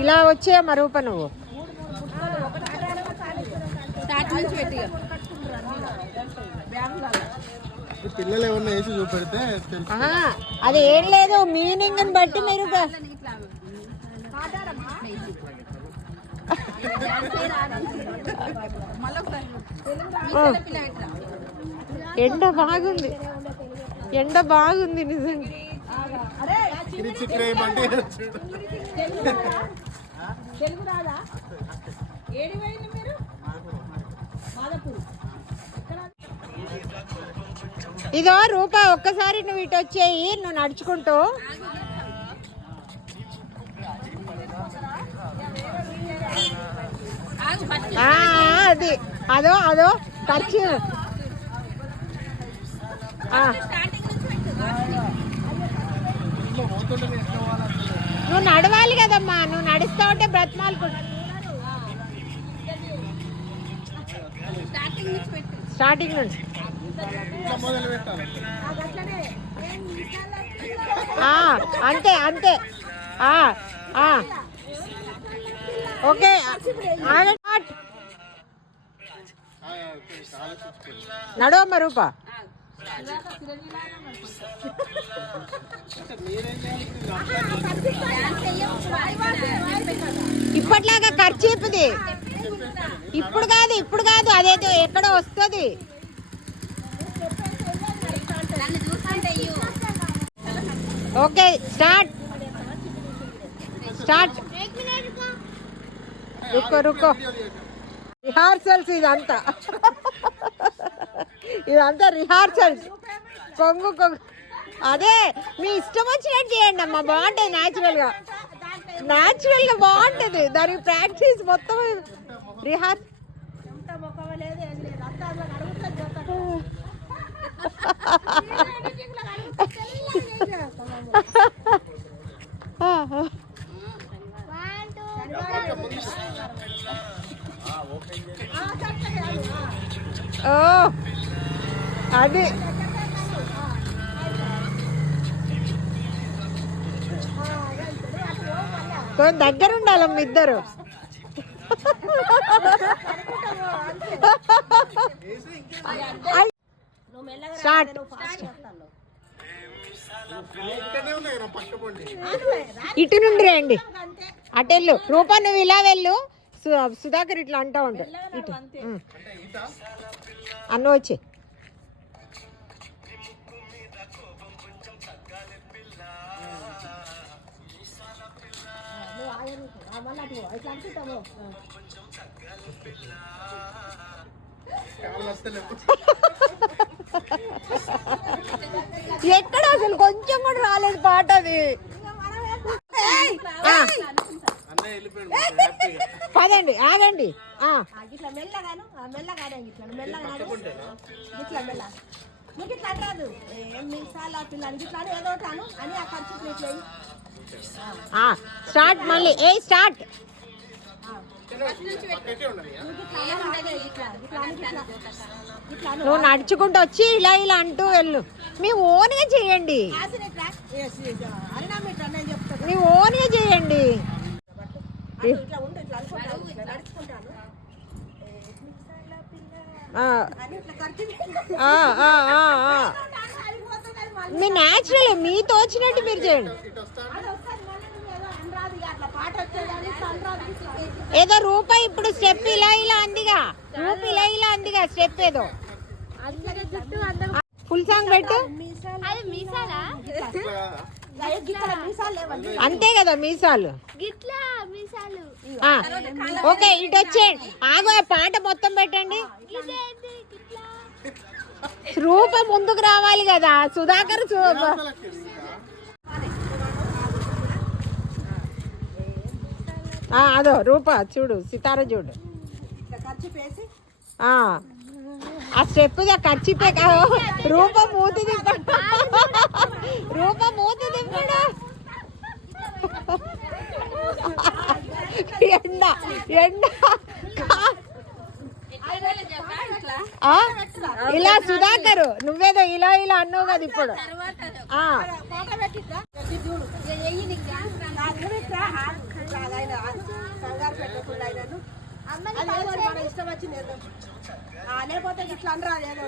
ఇలా వచ్చేయమ్మా రూప నువ్వు. పిల్లలు ఏమన్నా వేసి చూపెడితే అది ఏం లేదు, మీనింగ్ బట్టి మీరు ఎండ బాగుంది, ఎండ బాగుంది నిజంగా. ఇదో రూప, ఒక్కసారి నువ్వు ఇటు వచ్చేయి, నువ్వు నడుచుకుంటూ. అది అదో అదో ఖర్చు. నువ్వు నడవాలి కదమ్మా, నువ్వు నడుస్తా ఉంటే బ్రతమాలుకుంటా. స్టార్టింగ్ నుంచి అంతే అంతే. ఓకే నడవమ్మ రూప. ఇప్పట్లాగా ఖర్చు చెప్పుది. ఇప్పుడు కాదు, ఇప్పుడు కాదు, అదేదో ఎక్కడో వస్తుంది. Okay start start. రుకో రుకో, రిహార్సల్స్ ఇదంతా, ఇదంతా రిహార్సల్స్. కొంగు కొంగు, అదే మీ ఇష్టం వచ్చినట్టు చేయండి అమ్మా, బాగుంటుంది. న్యాచురల్గా న్యాచురల్గా బాగుంటుంది. దానికి ప్రాక్టీస్ మొత్తం రిహార్స్. ఓ అది కొంచెం దగ్గర ఉండాలమ్మ ఇద్దరు. స్టార్ట్. ఇటు నుండి రండి, అటెళ్ళు. రూపా నువ్వు ఇలా వెళ్ళు, సుధాకర్ ఇట్లా అంటా ఉండు. ఇటు అన్న వచ్చి ఎక్కడ అసలు కొంచెం కూడా రాలేదు పాట అది. పదండి, ఆగండి. స్టార్ట్ మళ్ళీ. ఏ స్టార్ట్. నువ్వు నడుచుకుంటూ వచ్చి ఇలా ఇలా అంటూ వెళ్ళు. మీ ఓన్గా చేయండి, మీ ఓన్గా చేయండి. మీ న్యాచురల్, మీ తోచినట్టు మీరు చేయండి. ఏదో రూప ఇప్పుడు స్టెప్ ఇలా ఇలా అందిగా, రూప ఇలా ఇలా అందిగా స్టెప్ ఏదో. ఫుల్ సాంగ్ పెట్టు. అంతే కదా మీసాలు. ఓకే ఇటు వచ్చేయండి. ఆగో పాట మొత్తం పెట్టండి. రూప ముందుకు రావాలి కదా. సుధాకర్ అదో రూప చూడు, సితార చూడు. ఆ స్టెప్ ఖర్చిపే. రూప మూతి తిప్పడు, రూప మూతి తిప్పడు. ఎండ ఎండ. ఇలా సుధాకర్ నువ్వేదో ఇలా ఇలా అన్నావు కదా ఇప్పుడు. పెట్టకుండా అయినాను అది ఏదో మన ఇష్టం వచ్చింది ఏదో లేకపోతే ఇట్లా అనరా ఏదో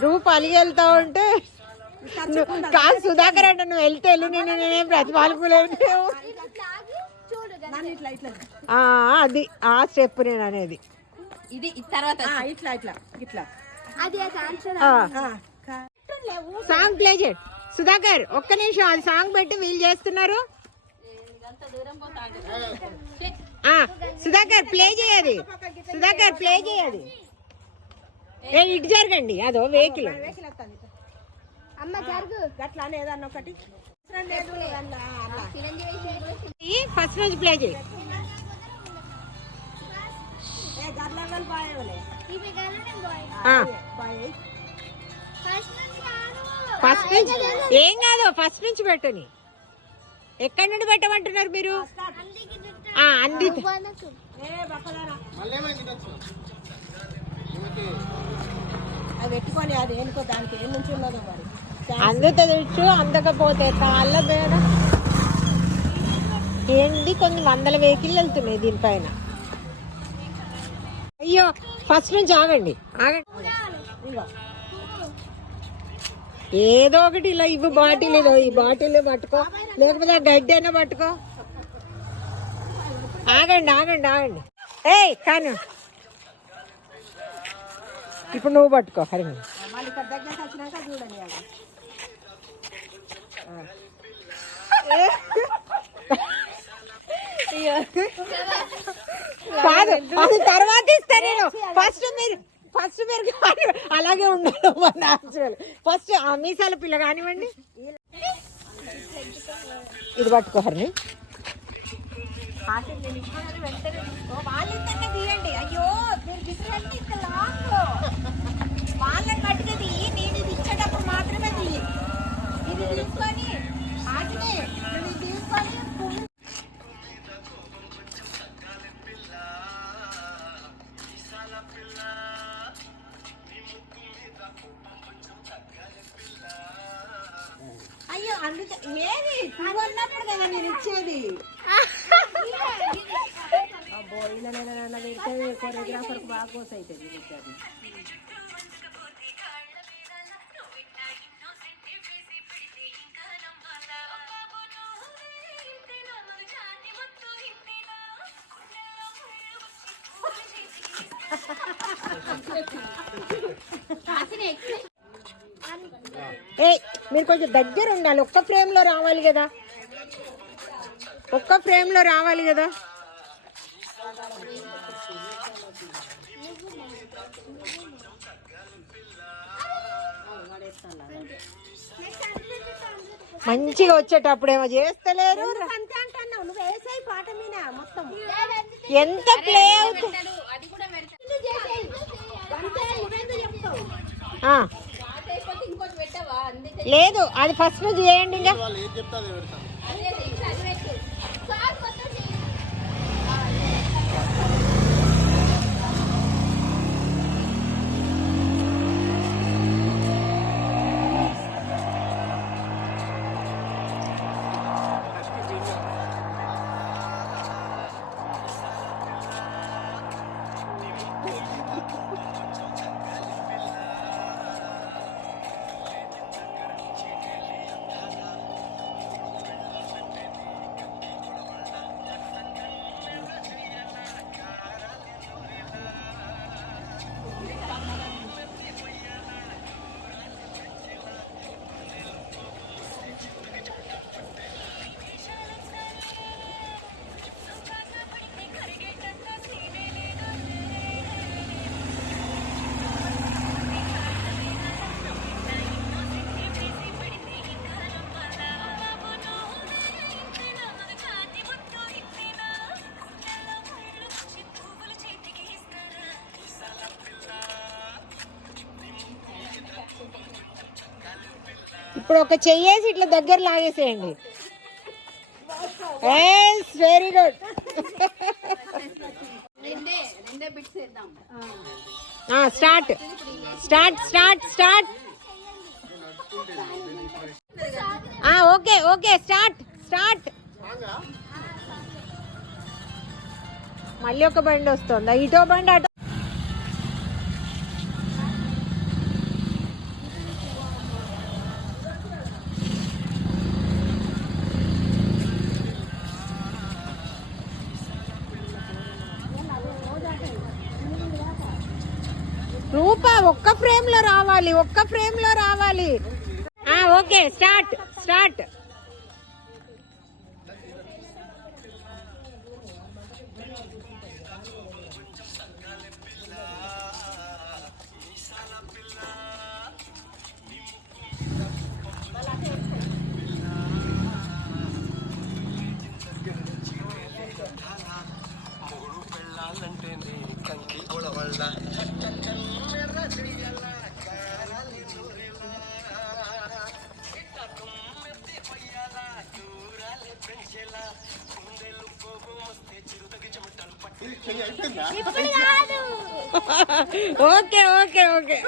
రూపు అలిగి వెళ్తా ఉంటే కాదు సుధాకర్ అంటే నువ్వు వెళ్తే వెళ్ళు నేనేం ప్రతిపాలకులేదు ఇట్లా ఇట్లా అది ఆ స్టెప్ నేను అనేది ఇది తర్వాత ఇట్లా ఇట్లా ఇట్లా సాంగ్ ప్లే చేయి సుధాకర్ ఒక్క నిమిషం అది సాంగ్ పెట్టి వీళ్ళు చేస్తున్నారు సుధాకర్ ప్లే చేయాలి సుధాకర్ ప్లే చేయాలి ఇటు జరగండి అదో వెహికల్ అట్లా ఏదన్నా ఒకటి ఫస్ట్ నుంచి ప్లే చేయి ఫస్ట్ నుంచి ఏం కాదు ఫస్ట్ నుంచి పెట్టని ఎక్కడి నుండి పెట్టమంటున్నారు మీరు అంది అది పెట్టుకొని అది ఏనుకో దానికి ఏం నుంచి ఉన్నదో మరి అందుతచ్చు అందకపోతే కాళ్ళ పేడ ఏంది కొన్ని వందల వెహికల్ వెళ్తున్నాయి దీనిపైన అయ్యో ఫస్ట్ నుంచి ఆగండి ఏదో ఒకటి ఇలా ఇవ్వు బాటిల్ ఏదో ఈ బాటిల్ పట్టుకో లేకపోతే ఆ గడ్డి అయినా పట్టుకో ఆగండి ఆగండి ఆగండి ఏయ్ కాను ఇప్పుడు నువ్వు పట్టుకో హరి మళ్ళీ ఇక్కడ దగ్గర వచ్చినాక చూడండి కాదు అది తర్వాత ఇస్తా నేను ఫస్ట్ మీరు అలాగే ఉండాలి న్యాచురల్ ఫస్ట్ ఆ మీసాల పిల్ల కానివ్వండి ఇది పట్టుకో హరిని వాళ్ళిద్దరిని తీయండి అయ్యో మీరు విసిరండి ఇక్కడ లాంగ్ వాళ్ళని పట్టుకది నేను ఇది ఇచ్చేటప్పుడు మాత్రమే తీయి ఇది తీసుకొని ఆటనే ఇది తీసుకొని అయ్యో అందుకే ఏది నువ్వు అన్నప్పుడు కదా నేను ఇచ్చేది కొరియోగ్రాఫర్ బాగా కోస అవుతుంది మీరు కొంచెం దగ్గర ఉండాలి ఒక్క ఫ్రేమ్ లో రావాలి కదా ఒక్క ఫ్రేమ్ లో రావాలి కదా మంచిగా వచ్చేటప్పుడు ఏమో చేస్తలేరు ఎంత ప్లే అవుతుంది లేదు అది ఫస్ట్ నుంచి చేయండి ఇంకా ఇప్పుడు ఒక చెయ్యేసి ఇట్లా దగ్గర లాగేసేయండి very good start start start start okay okay start start. మళ్ళీ ఒక బండి వస్తుందా? ఇటో బండి అటో. రూపా ఒక్క ఫ్రేమ్ లో రావాలి, ఒక్క ఫ్రేమ్ లో రావాలి. Okay start start. ఇప్పుడు కాదు. Okay okay okay